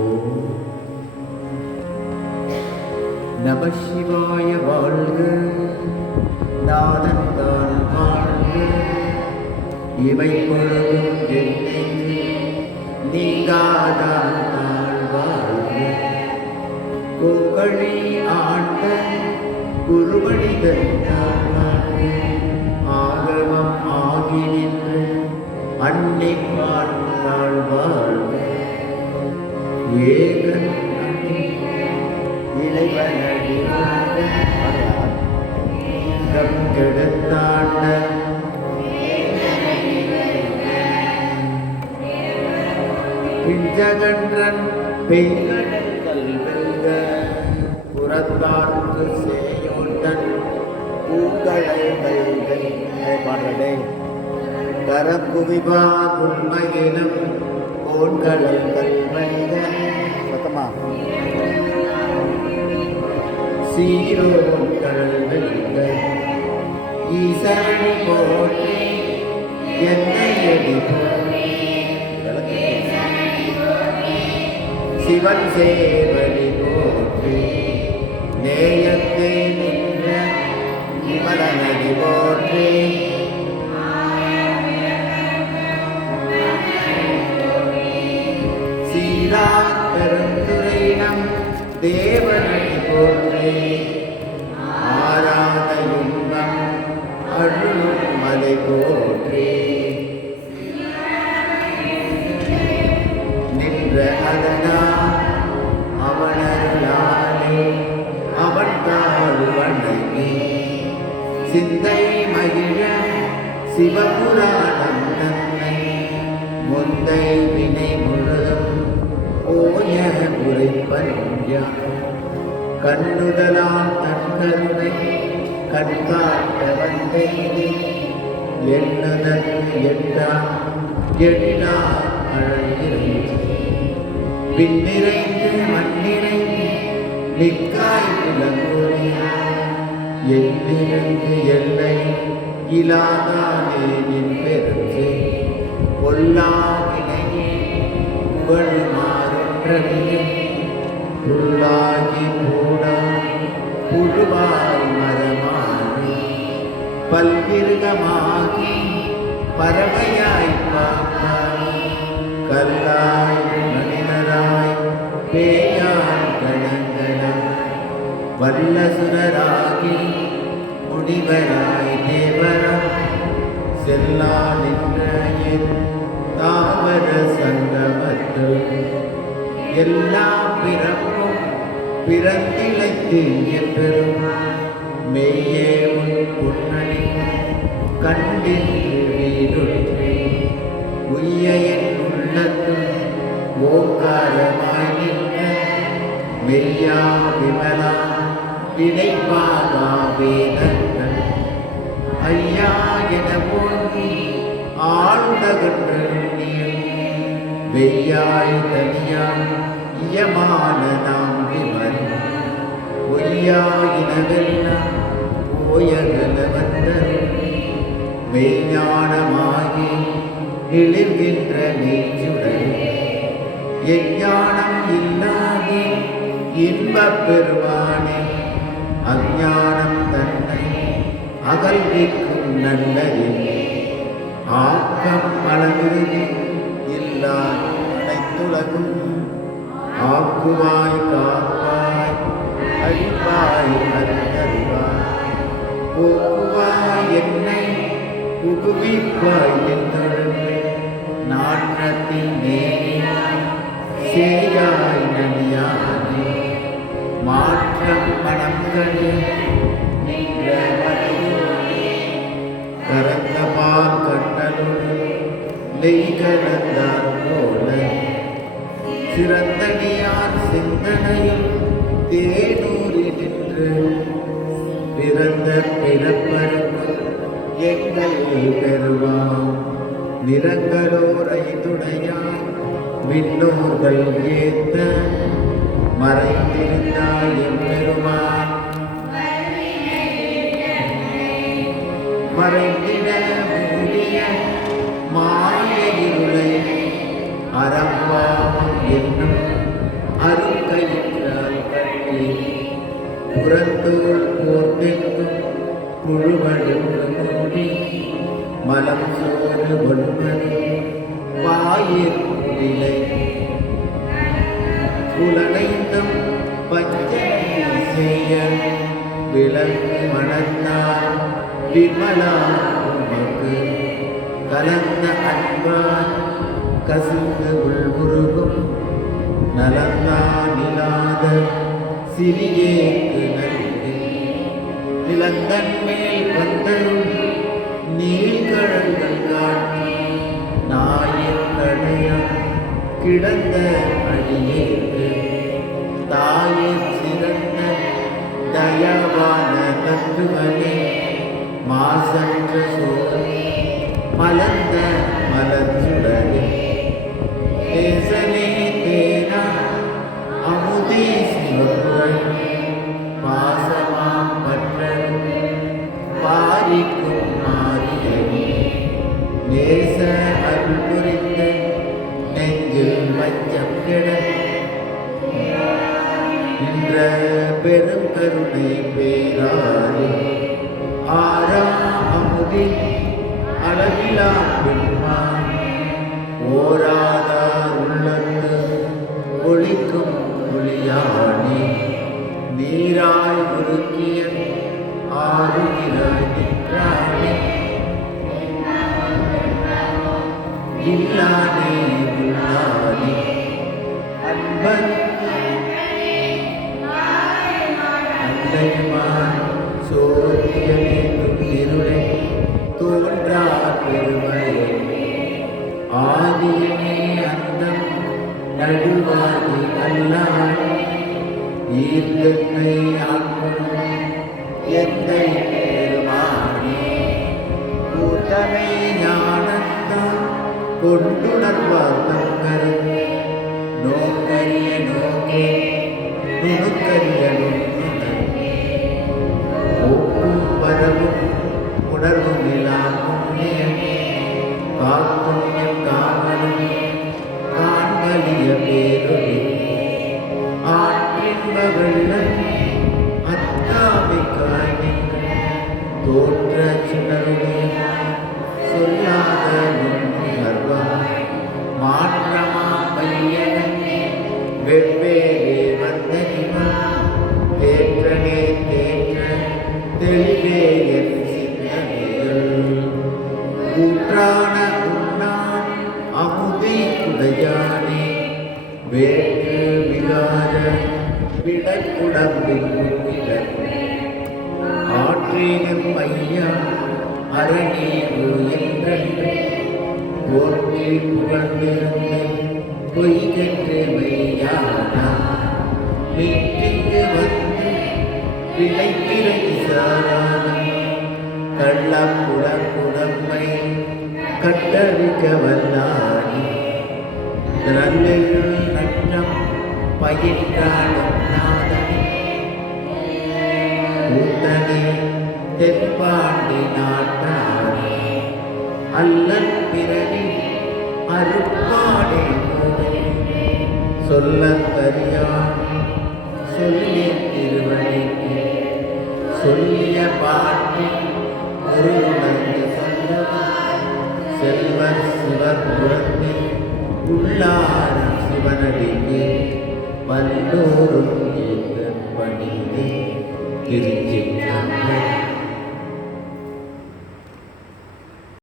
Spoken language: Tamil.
ஓம் நம சிவாய வாழ்க, நாதன் தான் வாழ்க, இவை பொழுதும் என்னை நீங்காதான் வாழ்க. கோகழி ஆண்ட குருவடிகள் வாழ்க, ஆகமம் ஆகி நின்று அன்னை வாழ்ந்தாள் வாழ்க. ஏகன் இளைவனடி கெடுத்தாண்ட பிஞ்சகன்றன் பெய்கடல்கள் வெல்க, புறத்தார்க்கு சேயோந்தன் பூங்கடல்கள் வெல்க. பாடுறதே கரங்குவிவா உண்மையிலும் கோண்கடல்கள் வெல்க. சத்தமா சீரோன்கள் வெல்க. ஈசன் போற்றி என்னையடி போற்றி, சிவன் சேவடி போற்றி, நேயத்தை நின்ற விமலனடி போற்றி. சீராக்கருந்துரை நம் தேவனடி போற்றி, ஆராத இன்பம் அருளும் மலை போற்றி. நின்ற அதனா அவனருளாலே அவன் தாழ் வணங்கி, சிந்தை மகிழ சிவபுராணம் தன்னை முந்தை வினை முழுதும் ஓய உரைப்பஞ்சா. கண்ணுதலால் தன்கருணை கண்காட்ட வந்தேனே, எண்ணுதற்கு எட்டா எண்ணா அழகிருந்து பின்னிறைந்து மண்ணிறைந்து நிற்காய் விளங்கோனியா. எண்ணிருந்து எல்லை இலாதானே நின் பெருசே, பொல்லாவினையே புகழுமாறொன்றடியே, புல்லாகி பூடா புழுவாய் மரமாகி, பல்விருகமாகி பறவையாய் பாப்பாய், கல்லாய் மனிதராய் பேயாய் கணங்களாய், வல்லசுரராகி முனிவராய் தேவராய், செல்லா நின்ற என் தாவர சங்கமத்து எல்லா பிறப்பும் பிறந்திழைத்து என்றும் மெய்யே உன் புன்னணி கண்டின்று வீடுற்று, உய்ய என் உள்ளத்துள் ஓங்காரமாய் நின்ற மெய்யா விமலா இணைப்பாகா வேதங்கள். ஐயா என போற்றி ஆளுடகன்று வெய்யாய் தனியாய் இயமான நாம் விமன், பொய்யாயினவெல்லாம் போயகல வந்தர், மெய்ஞானமாகி எழுகின்ற மெய்ச்சுடர். எஞ்ஞானம் இல்லாதே இன்பப் பெறுவானே, அஞ்ஞானம் தன்னை அகல்விக்கும் நல்லதே. ஆக்கம் அளவிருதி இல்லா அனைத்துலகும், ஆக்குவாய் காப்பாய் அழிப்பாய் அறிவாய், போக்குவாய் என்னை புகுவிப்பாய் என்னொழுங்கு, நாற்றத்தின் நேரியாய் சேயாய் நனியானே. மாற்றம் மனங்களே நின்ற மறையோனே, கரந்த பால் கண்டலோடு நெய்கலந்தார் போல, சிறந்தடியார் சிந்தனையில் தேனூரி நின்று, பிறந்த பிறப்பருக்கும் எங்கள் பெறுவான். நிறங்களோரை துணையார் விண்ணோர்கள் ஏத்த, மறைந்திருந்தாய் எம்பெருமான். மறைந்திட மூடிய மாய இருளை அறம்பாவம் என்னும் புறத்தோல் போர்த்தெங்கும் புழுவழுக்கு மூடி மலம் சோறு ஒன்பது வாயிற் நிலை புலனைந்தம் பஞ்சனை செய்ய விளக்கு மணந்தார் விமலா உமக்கு கலந்த அன்பார் கசிந்து உள்முருகும் நலந்தான் இல்லாத சிறியேக்கு நல்கு நிலந்தன் மேல் வந்தரும் நீழ்கழல்கள் காட்டி நாயிற்கடையான் கிடந்த அடியேற்கு தாயே சிறந்த தயவான தத்துவனே மாசற்ற சோழ மலர்ந்த மலர்ச்சுடரே தேசனே தேனா அமுதே சிவப்புரை பாசமாம் பற்றன் பாரிக்கும் மாறியனே நேச அருள் புரிந்த நெஞ்சில் வஞ்சம் கெட நின்ற பெரும் கருணை பேராரி ஆரா அமுதி அளவிலா பெருமான் ஓராதார் உள்ளத்து ஒளிக்கும் ஒளியானே நீராய் உருக்கிய ஆறுகிறாய் நின்றானே இல்லானே உள்ளானே அன்பன் அன்னைமான் சோதியனே துன்னிருளை தோன்றா பெருமையை ஆதியனே அந்தம் நடுவாதி அல்லான் ஈர்த்தன்னை ஆக்கும் எந்தை பெருமானே கூட்டமை ஞானத்தான் கொண்டுணர்வார் தங்கர் நோக்கரிய நோக்கே நுணுக்கரிய நுண்ணுணர் ஒப்பும் பரவும் உணர்வும் இல்லாமல் காக்கும் என் காவலும் காண்பலிய பேரொழி ஆற்றின்ப வெள்ளம் அத்தாமிக்காய் நின்று தோற்ற சுடருடைய சொல்லாத உணர்வம் மாற்றமா பையன் வெவ்வேறு வந்தனிவன் தேற்றனே தேற்ற தெளிவே என் சிந்தனைகள் கூற்றான உண்ணான் அமுதை உடையானே வேற்று விகார விடக்குடம்பில் ஆற்றினும் ஐயா அரணீரு என்றென்று போற்றி புகழ்ந்திருந்து பொய்கென்று மெய்யானா மீட்டிங்கு வந்து பிழைத்திரை சாரானம் கள்ளப்புலக்குடம்பை கட்டழிக்க வல்லானி நல்லெருள் நட்டம் பயின்றாலும் நாதனே கூத்தனே தென்பாண்டி நாட்டானே அல்லல் பிறவி அருப்பாடே சொல்லத்தறியான் சொல்லி திருவடிக்கு சொல்லிய பாட்டில் ஒரு உணர்ந்து சொன்னவன் செல்வர் சிவர் புறத்தில் உள்ளார சிவனடிக்கு வல்லோரும் ஏற்ற பணிந்து திருச்சி